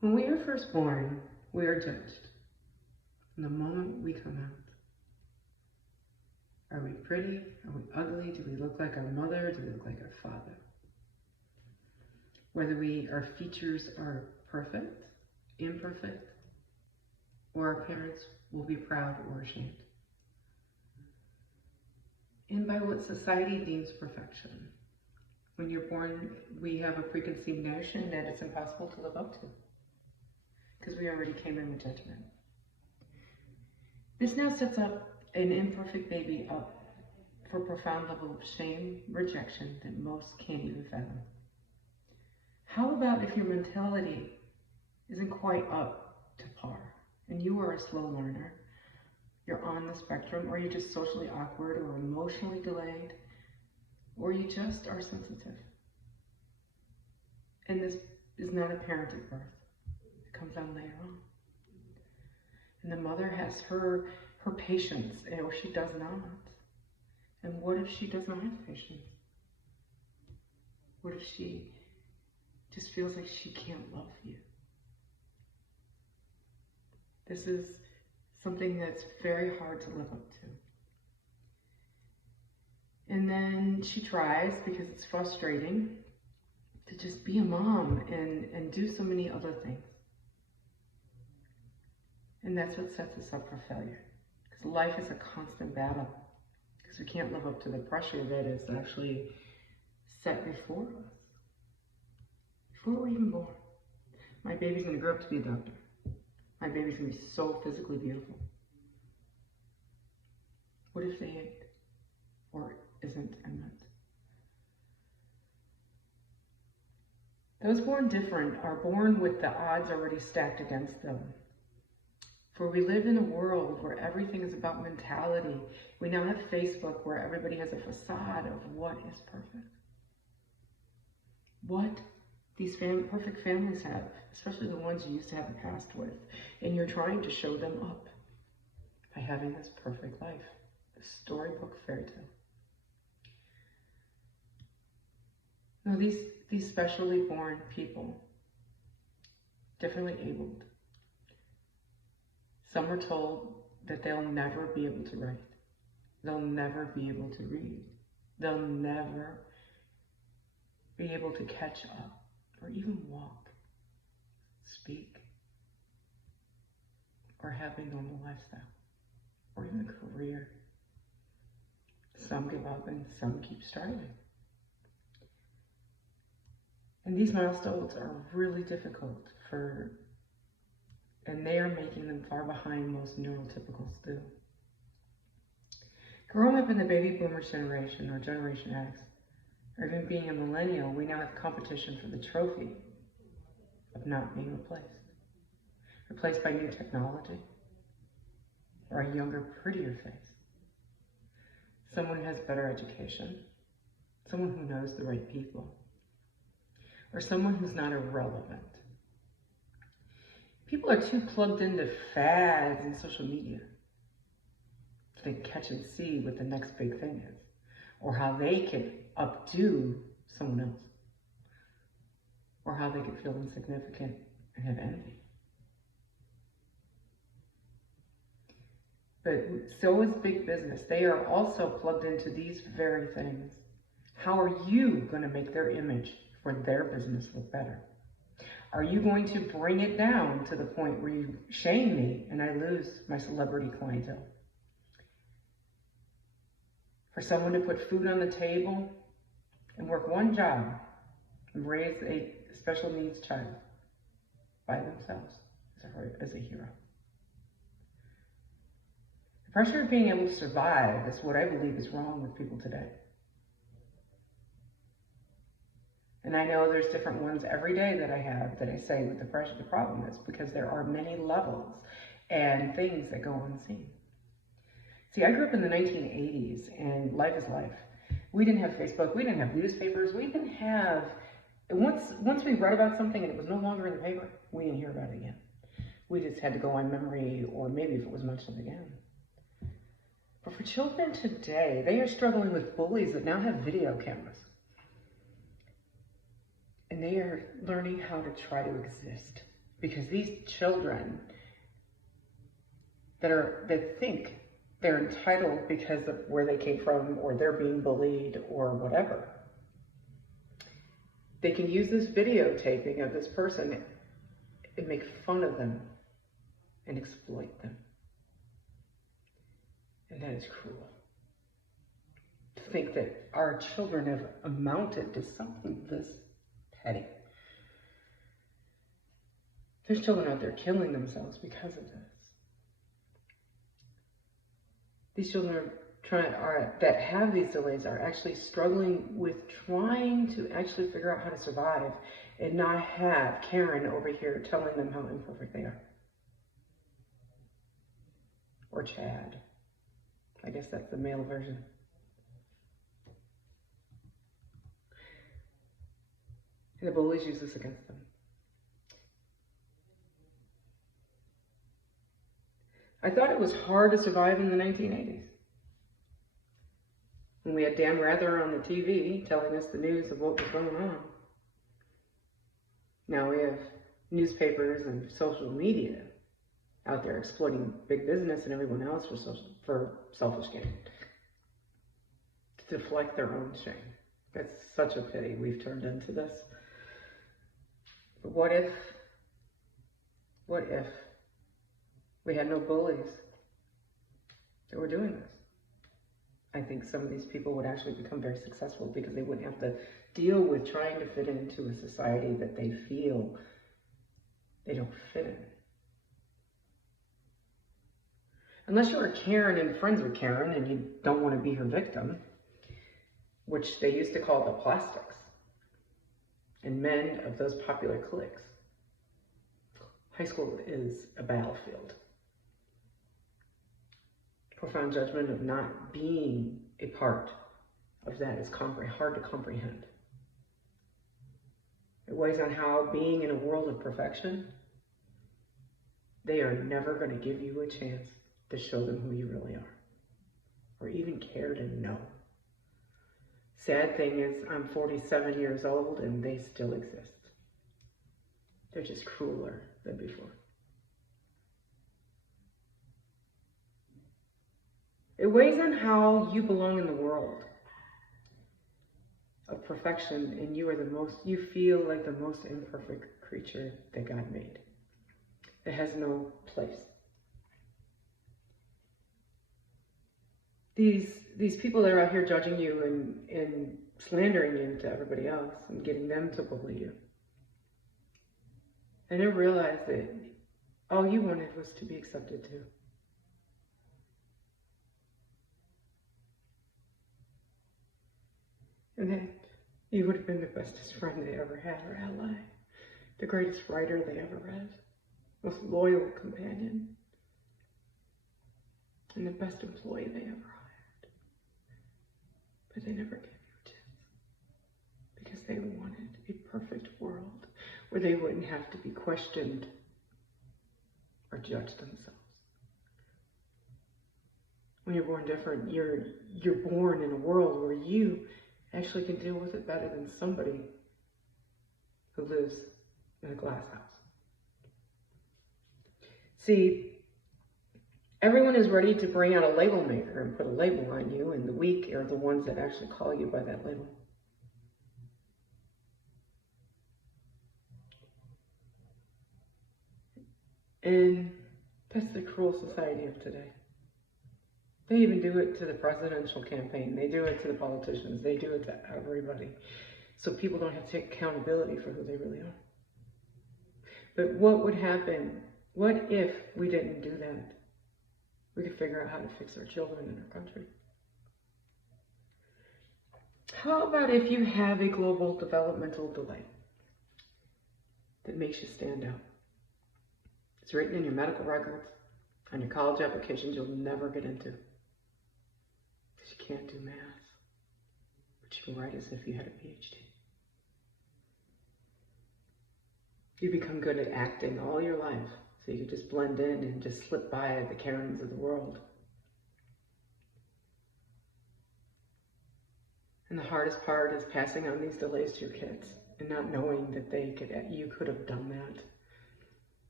When we are first born, we are judged from the moment we come out. Are we pretty? Are we ugly? Do we look like our mother? Do we look like our father? Whether our features are perfect, imperfect, or our parents will be proud or ashamed. And by what society deems perfection. When you're born, we have a preconceived notion that it's impossible to live up to, because we already came in with judgment. This now sets up an imperfect baby up for a profound level of shame, rejection that most can't even fathom. How about if your mentality isn't quite up to par and you are a slow learner, you're on the spectrum, or you're just socially awkward or emotionally delayed, or you just are sensitive. And this is not apparent at birth. It comes on later on. And the mother has her patience, or she does not. And what if she does not have patience? What if she just feels like she can't love you? This is something that's very hard to live up to. And then she tries, because it's frustrating, to just be a mom and do so many other things. And that's what sets us up for failure. Because life is a constant battle. Because we can't live up to the pressure that is actually set before us. Before we're even born. My baby's going to grow up to be a doctor. My baby's going to be so physically beautiful. What if they ain't? Or isn't and meant? Those born different are born with the odds already stacked against them. For we live in a world where everything is about mentality. We now have Facebook, where everybody has a facade of what is perfect. What these perfect families have, especially the ones you used to have the past with, and you're trying to show them up by having this perfect life, this storybook fairy tale. Now, these specially born people, differently abled, some are told that they'll never be able to write. They'll never be able to read. They'll never be able to catch up or even walk, speak, or have a normal lifestyle or even a career. Some give up and some keep striving. And these milestones are really difficult and they are making them far behind most neurotypicals do. Growing up in the baby boomer generation, or Generation X, or even being a millennial, we now have competition for the trophy of not being replaced by new technology, or a younger, prettier face. Someone who has better education, someone who knows the right people, or someone who's not irrelevant. People are too plugged into fads and social media to catch and see what the next big thing is, or how they could updo someone else, or how they could feel insignificant and have envy. But so is big business. They are also plugged into these very things. How are you going to make their image for their business look better? Are you going to bring it down to the point where you shame me and I lose my celebrity clientele? For someone to put food on the table and work one job and raise a special needs child by themselves as a hero. The pressure of being able to survive is what I believe is wrong with people today. And I know there's different ones every day that I have that I say with the pressure. The problem is because there are many levels and things that go unseen. See, I grew up in the 1980s, and life is life. We didn't have Facebook, we didn't have newspapers, we didn't have, once we read about something and it was no longer in the paper, we didn't hear about it again. We just had to go on memory, or maybe if it was mentioned again. But for children today, they are struggling with bullies that now have video cameras. And they are learning how to try to exist Because these children that think they're entitled because of where they came from, or they're being bullied or whatever, they can use this videotaping of this person and make fun of them and exploit them. And that is cruel. To think that our children have amounted to something this petty. There's children out there killing themselves because of this. These children that have these delays are actually struggling with trying to actually figure out how to survive and not have Karen over here telling them how imperfect they are. Or Chad. I guess that's the male version. And the bullies use this against them. I thought it was hard to survive in the 1980s. When we had Dan Rather on the TV telling us the news of what was going on. Now we have newspapers and social media out there exploiting big business and everyone else for selfish gain. To deflect their own shame. That's such a pity we've turned into this. But what if we had no bullies that were doing this? I think some of these people would actually become very successful because they wouldn't have to deal with trying to fit into a society that they feel they don't fit in. Unless you're a Karen and friends with Karen and you don't want to be her victim, which they used to call the plastics, and men of those popular cliques. High school is a battlefield. Profound judgment of not being a part of that is hard to comprehend. It weighs on how being in a world of perfection, they are never going to give you a chance to show them who you really are, or even care to know. Sad thing is, I'm 47 years old and they still exist. They're just crueler than before. It weighs on how you belong in the world of perfection, and you feel like the most imperfect creature that God made. It has no place. These people that are out here judging you and slandering you to everybody else and getting them to bully you. And they realize that all you wanted was to be accepted too. And that you would have been the bestest friend they ever had, or ally, the greatest writer they ever read, most loyal companion, and the best employee they ever hired. But they never gave you a chance because they wanted a perfect world where they wouldn't have to be questioned or judged themselves. When you're born different, you're born in a world where you actually can deal with it better than somebody who lives in a glass house. See, everyone is ready to bring out a label maker and put a label on you, and the weak are the ones that actually call you by that label. And that's the cruel society of today. They even do it to the presidential campaign. They do it to the politicians. They do it to everybody. So people don't have to take accountability for who they really are. But what would happen? What if we didn't do that? We could figure out how to fix our children in our country. How about if you have a global developmental delay that makes you stand out? It's written in your medical records, on your college applications you'll never get into. Because you can't do math. But you can write as if you had a PhD. You become good at acting all your life, so you can just blend in and just slip by the Karens of the world. And the hardest part is passing on these delays to your kids and not knowing that you could have done that.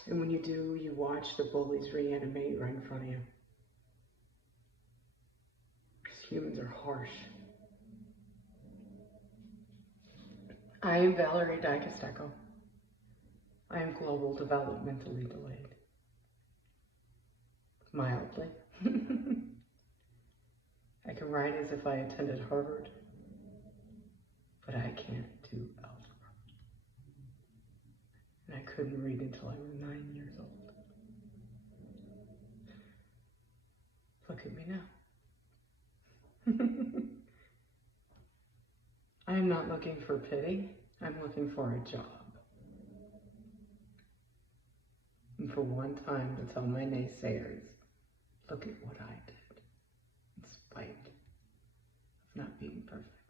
And when you do, you watch the bullies reanimate right in front of you. Because humans are harsh. I am Valerie DiCosteco. I am global developmentally delayed. Mildly. I can write as if I attended Harvard, but I can't do algebra. And I couldn't read until I was 9 years old. Look at me now. I am not looking for pity. I'm looking for a job. And for one time to tell my naysayers, look at what I did, in spite of not being perfect.